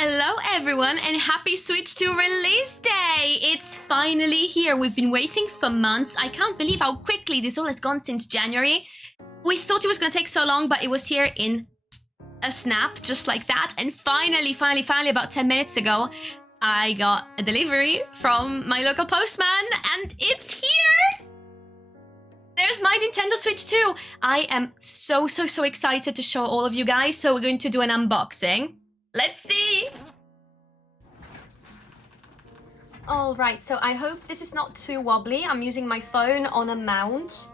Hello everyone and happy Switch 2 release day! It's finally here. We've been waiting for months. I can't believe how quickly this all has gone since January. We thought it was going to take so long, but it was here in a snap, just like that. And finally, about 10 minutes ago, I got a delivery from my local postman and it's here! There's my Nintendo Switch 2. I am so excited to show all of you guys, so we're going to do an unboxing. Let's see! Alright, so I hope this is not too wobbly. I'm using my phone on a mount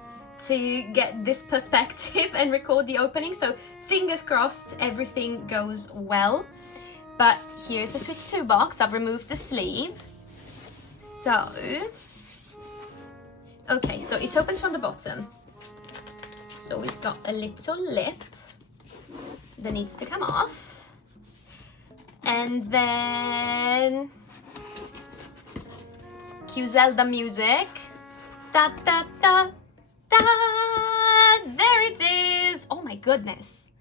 to get this perspective and record the opening, so fingers crossed everything goes well. But here's the Switch 2 box. I've removed the sleeve. So... okay, so it opens from the bottom. So we've got a little lip that needs to come off. And then cue Zelda music. Da da da da. There it is. Oh my goodness.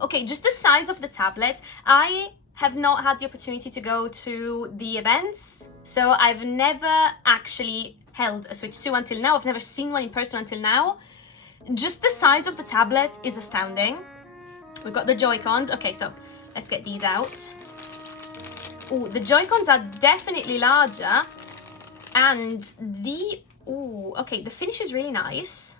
Okay, just the size of the tablet. I have not had the opportunity to go to the events, so I've never actually held a Switch 2 until now. I've never seen one in person until now. Just the size of the tablet is astounding. We've got the Joy-Cons. Okay, so let's get these out. Ooh, the Joy-Cons are definitely larger, and okay, the finish is really nice.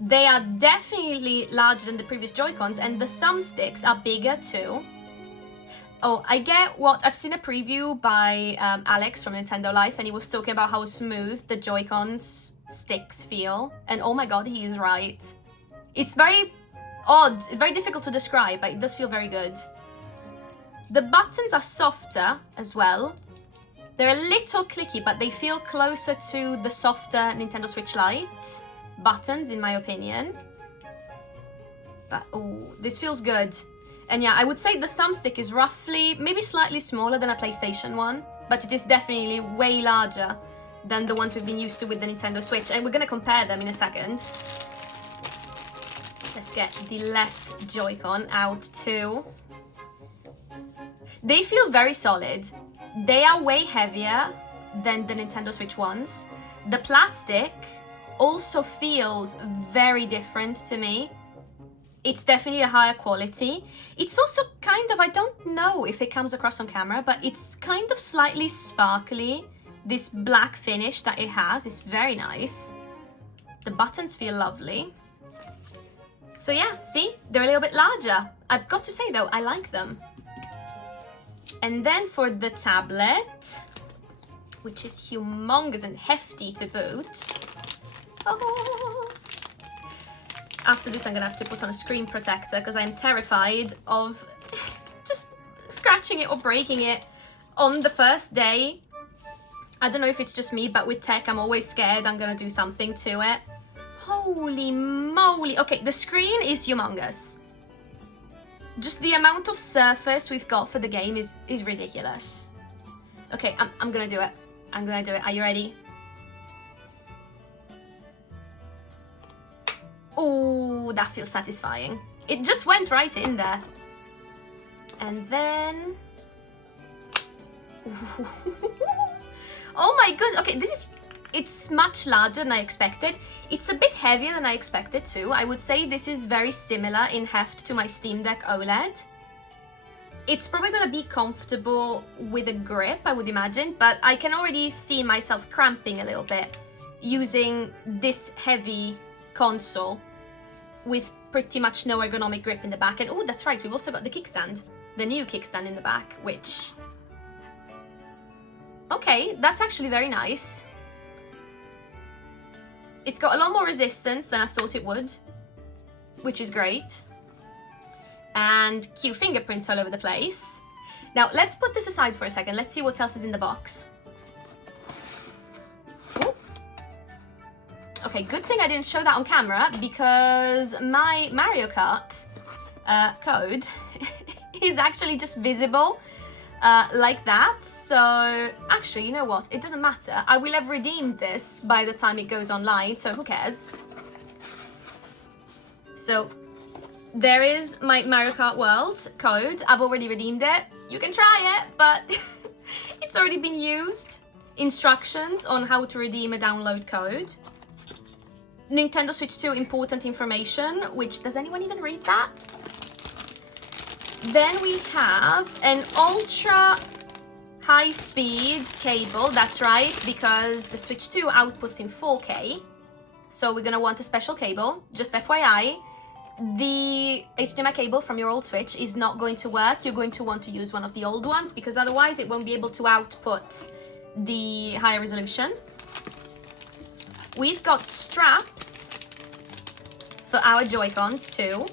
They are definitely larger than the previous Joy-Cons, and the thumbsticks are bigger too. Oh, I get what, I've seen a preview by Alex from Nintendo Life, and he was talking about how smooth the Joy-Cons sticks feel, and oh my god, he is right. It's very odd, very difficult to describe, but it does feel very good. The buttons are softer as well. They're a little clicky, but they feel closer to the softer Nintendo Switch Lite buttons, in my opinion. But, oh, this feels good. And yeah, I would say the thumbstick is roughly, maybe slightly smaller than a PlayStation one, but it is definitely way larger than the ones we've been used to with the Nintendo Switch, and we're gonna compare them in a second. Let's get the left Joy-Con out too. They feel very solid. They are way heavier than the Nintendo Switch ones. The plastic also feels very different to me. It's definitely a higher quality. It's also kind of, I don't know if it comes across on camera, but it's kind of slightly sparkly. This black finish that it has is very nice. The buttons feel lovely. So yeah, see, they're a little bit larger. I've got to say though, I like them. And then for the tablet, which is humongous and hefty to boot. Oh. After this, I'm gonna have to put on a screen protector because I'm terrified of just scratching it or breaking it on the first day. I don't know if it's just me, but with tech, I'm always scared I'm gonna do something to it. Holy moly. Okay, the screen is humongous. Just the amount of surface we've got for the game is ridiculous. Okay, I'm gonna do it. I'm gonna do it. Are you ready? Oh, that feels satisfying. It just went right in there. And then... oh my goodness. Okay, it's much larger than I expected. It's a bit heavier than I expected too. I would say this is very similar in heft to my Steam Deck OLED. It's probably gonna be comfortable with a grip, I would imagine, but I can already see myself cramping a little bit using this heavy console with pretty much no ergonomic grip in the back. And oh, that's right, we've also got the kickstand, the new kickstand in the back, which... okay, that's actually very nice. It's got a lot more resistance than I thought it would, which is great. And cute fingerprints all over the place. Now, let's put this aside for a second. Let's see what else is in the box. Ooh. Okay, good thing I didn't show that on camera because my Mario Kart code is actually just visible like that. So actually, you know what? It doesn't matter. I will have redeemed this by the time it goes online, so who cares? So there is my Mario Kart World code. I've already redeemed it. You can try it, but it's already been used. Instructions on how to redeem a download code. Nintendo Switch 2 important information, which, does anyone even read that? Then we have an ultra high-speed cable, that's right, because the Switch 2 outputs in 4K. So we're gonna want a special cable. Just FYI, the HDMI cable from your old Switch is not going to work. You're going to want to use one of the old ones because otherwise it won't be able to output the higher resolution. We've got straps for our Joy-Cons too.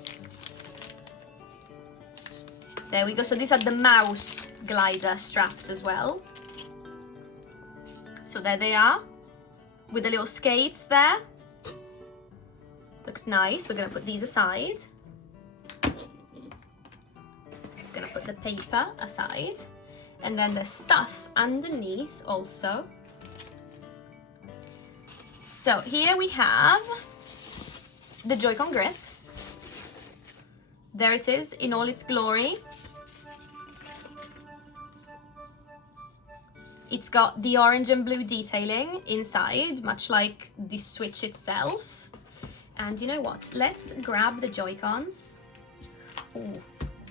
There we go. So these are the mouse glider straps as well. So there they are, with the little skates there. Looks nice. We're gonna put these aside. Gonna put the paper aside. And then the stuff underneath also. So here we have the Joy-Con grip. There it is in all its glory. It's got the orange and blue detailing inside, much like the Switch itself. And you know what? Let's grab the Joy-Cons. Ooh,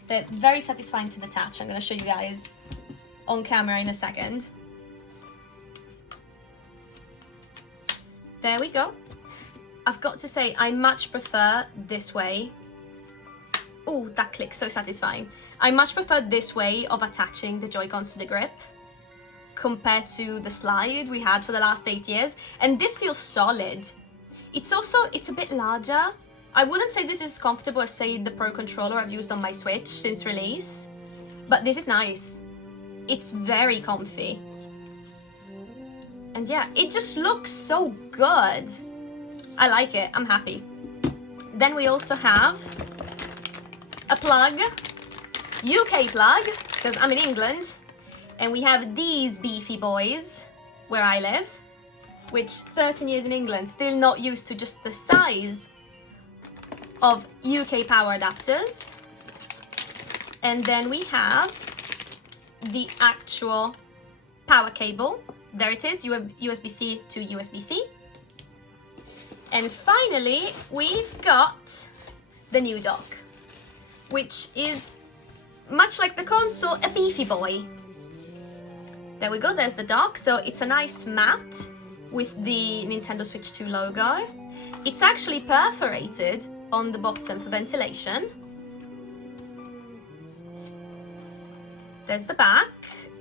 they're very satisfying to detach. I'm gonna show you guys on camera in a second. There we go. I've got to say, I much prefer this way. Oh, that click, so satisfying. I much prefer this way of attaching the Joy-Cons to the grip compared to the slide we had for the last 8 years. And this feels solid. It's a bit larger. I wouldn't say this is comfortable as, say, the Pro Controller I've used on my Switch since release, but this is nice. It's very comfy. And yeah, it just looks so good. I like it, I'm happy. Then we also have a plug, UK plug, because I'm in England, and we have these beefy boys where I live, which 13 years in England, still not used to just the size of UK power adapters. And then we have the actual power cable. There it is, USB-C to USB-C. And finally, we've got the new dock, which is, much like the console, a beefy boy. There we go, there's the dock. So it's a nice matte with the Nintendo Switch 2 logo. It's actually perforated on the bottom for ventilation. There's the back.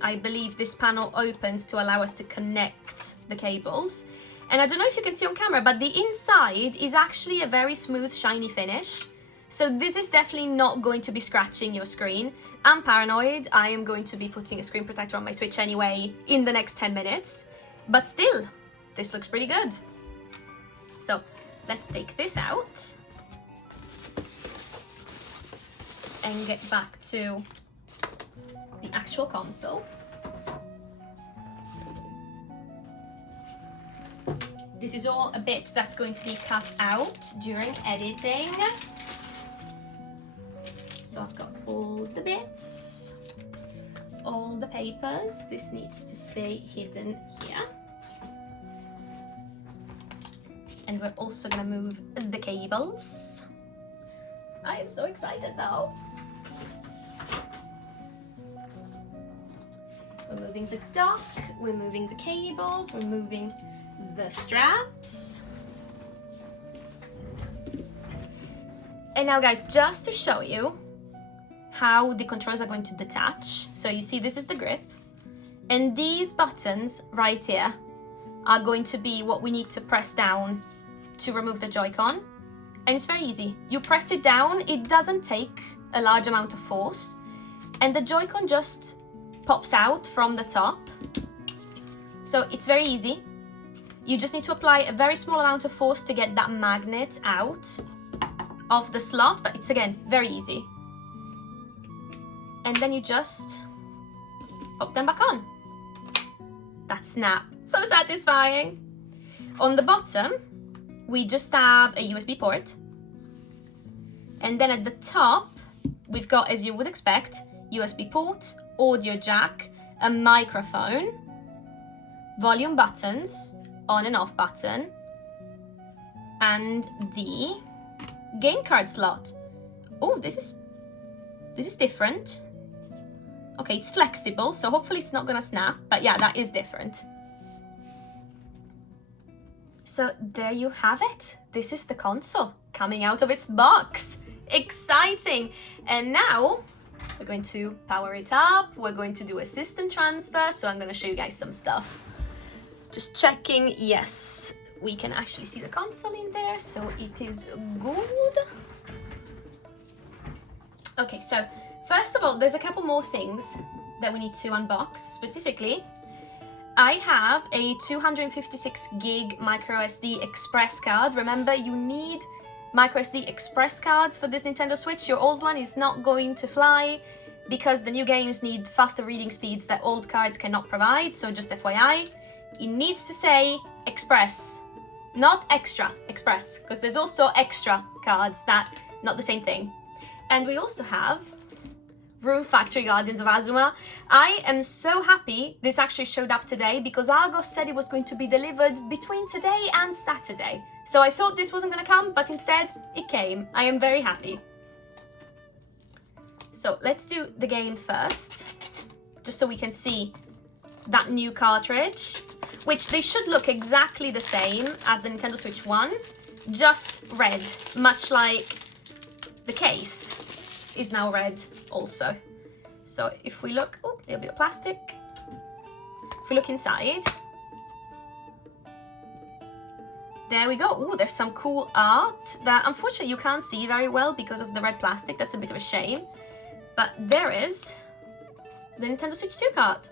I believe this panel opens to allow us to connect the cables. And I don't know if you can see on camera, but the inside is actually a very smooth, shiny finish. So this is definitely not going to be scratching your screen. I'm paranoid. I am going to be putting a screen protector on my Switch anyway in the next 10 minutes. But still, this looks pretty good. So let's take this out and get back to the actual console. This is all a bit that's going to be cut out during editing. So I've got all the bits, all the papers. This needs to stay hidden here. And we're also gonna move the cables. I am so excited now. We're moving the dock, we're moving the cables, we're moving the straps. And now guys, just to show you how the controls are going to detach. So you see this is the grip, and these buttons right here are going to be what we need to press down to remove the Joy-Con. And it's very easy. You press it down, it doesn't take a large amount of force, and the Joy-Con just pops out from the top. So it's very easy. You just need to apply a very small amount of force to get that magnet out of the slot, but it's again very easy. And then you just pop them back on. That snap, so satisfying. On the bottom, we just have a USB port, And then at the top, we've got, as you would expect, USB port, audio jack, a microphone, volume buttons, on and off button, and the game card slot. Oh, this is different. Okay, it's flexible, so hopefully it's not gonna snap, but yeah, that is different. So there you have it. This is the console coming out of its box. Exciting! And now we're going to power it up. We're going to do a system transfer, so I'm gonna show you guys some stuff. Just checking, yes, we can actually see the console in there, so it is good. Okay, so first of all, there's a couple more things that we need to unbox. Specifically, I have a 256 gig micro SD express card. Remember, you need micro SD express cards for this Nintendo Switch. Your old one is not going to fly because the new games need faster reading speeds that old cards cannot provide. So just FYI, it needs to say express, not extra, express, because there's also extra cards that not the same thing. And we also have Room Factory Guardians of Azuma. I am so happy this actually showed up today because Argos said it was going to be delivered between today and Saturday. So I thought this wasn't going to come, but instead it came. I am very happy. So let's do the game first, just so we can see that new cartridge, which they should look exactly the same as the Nintendo Switch 1, just red, much like the case is now red also. So if we look, oh, a little bit of plastic. If we look inside, there we go. Oh, there's some cool art that unfortunately you can't see very well because of the red plastic. That's a bit of a shame. But there is the Nintendo Switch 2 card.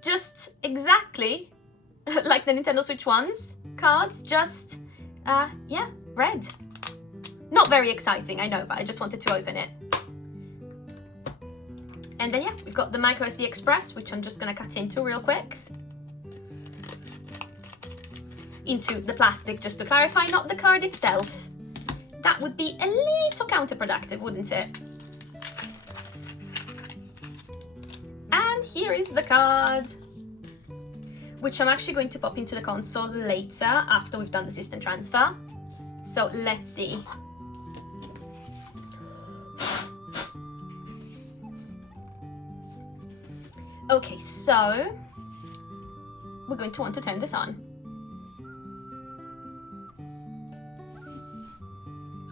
Just exactly like the Nintendo Switch 1's cards, just, yeah, red. Not very exciting, I know, but I just wanted to open it. And then, yeah, we've got the micro SD Express, which I'm just gonna cut into real quick. Into the plastic, just to clarify, not the card itself. That would be a little counterproductive, wouldn't it? And here is the card, which I'm actually going to pop into the console later after we've done the system transfer. So let's see. Okay, so we're going to want to turn this on.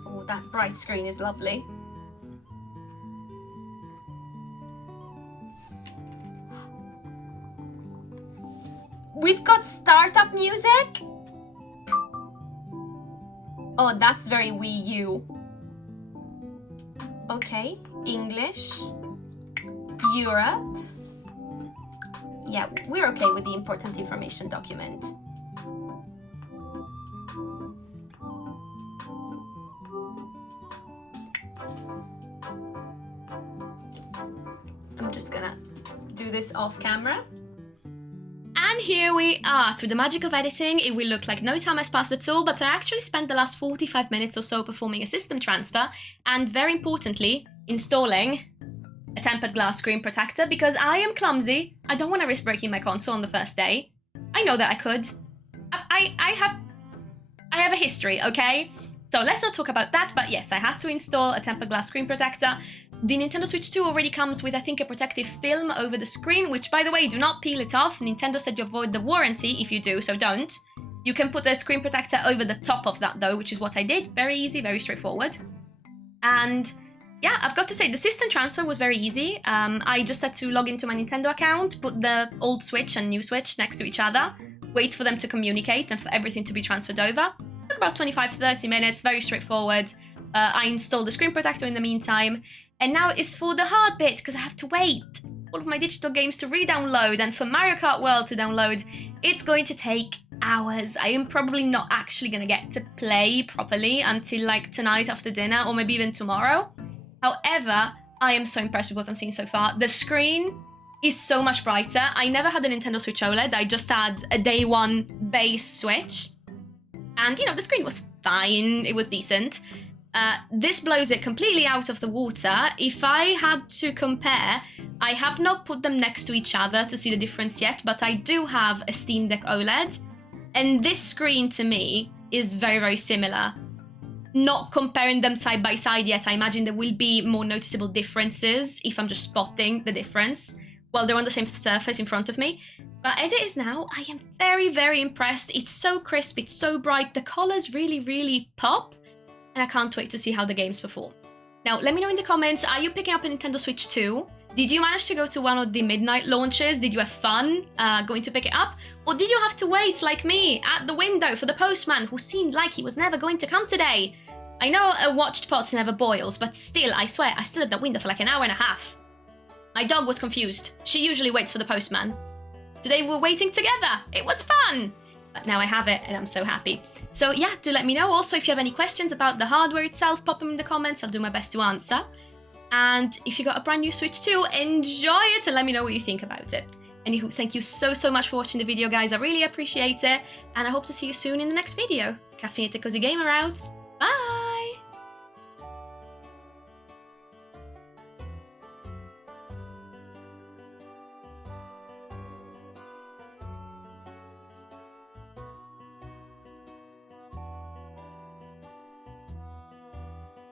Oh, that bright screen is lovely. We've got startup music. Oh, that's very Wii U. Okay, English, Europe. Yeah, we're okay with the important information document. I'm just gonna do this off camera. And here we are. Through the magic of editing, it will look like no time has passed at all, but I actually spent the last 45 minutes or so performing a system transfer and, very importantly, installing a tempered glass screen protector because I am clumsy. I don't want to risk breaking my console on the first day. I know that I could. I have a history, okay? So let's not talk about that, but yes, I had to install a tempered glass screen protector. The Nintendo Switch 2 already comes with, I think, a protective film over the screen, which, by the way, do not peel it off. Nintendo said you avoid the warranty if you do, so don't. You can put a screen protector over the top of that, though, which is what I did. Very easy, very straightforward. And yeah, I've got to say, the system transfer was very easy. I just had to log into my Nintendo account, put the old Switch and new Switch next to each other, wait for them to communicate and for everything to be transferred over. Took about 25 to 30 minutes, very straightforward. I installed the screen protector in the meantime, and now it's for the hard bit, because I have to wait all of my digital games to re-download, and for Mario Kart World to download, it's going to take hours. I am probably not actually going to get to play properly until like tonight after dinner, or maybe even tomorrow. However, I am so impressed with what I'm seeing so far. The screen is so much brighter. I never had a Nintendo Switch OLED. I just had a day one base Switch. And, you know, the screen was fine. It was decent. This blows it completely out of the water. If I had to compare, I have not put them next to each other to see the difference yet, but I do have a Steam Deck OLED, and this screen to me is very, very similar. Not comparing them side by side yet, I imagine there will be more noticeable differences if I'm just spotting the difference while they're on the same surface in front of me. But as it is now, I am very, very impressed. It's so crisp, it's so bright, the colors really, really pop. And I can't wait to see how the games perform. Now, let me know in the comments, are you picking up a Nintendo Switch 2? Did you manage to go to one of the midnight launches? Did you have fun going to pick it up? Or did you have to wait, like me, at the window for the postman who seemed like he was never going to come today? I know a watched pot never boils, but still, I swear, I stood at the window for like an hour and a half. My dog was confused. She usually waits for the postman. Today we were waiting together. It was fun. But now I have it and I'm so happy. So yeah, do let me know. Also, if you have any questions about the hardware itself, pop them in the comments. I'll do my best to answer. And if you got a brand new Switch 2, enjoy it and let me know what you think about it. Anywho, thank you so, so much for watching the video, guys. I really appreciate it. And I hope to see you soon in the next video. Caffeinated Cozy Gamer out. Bye!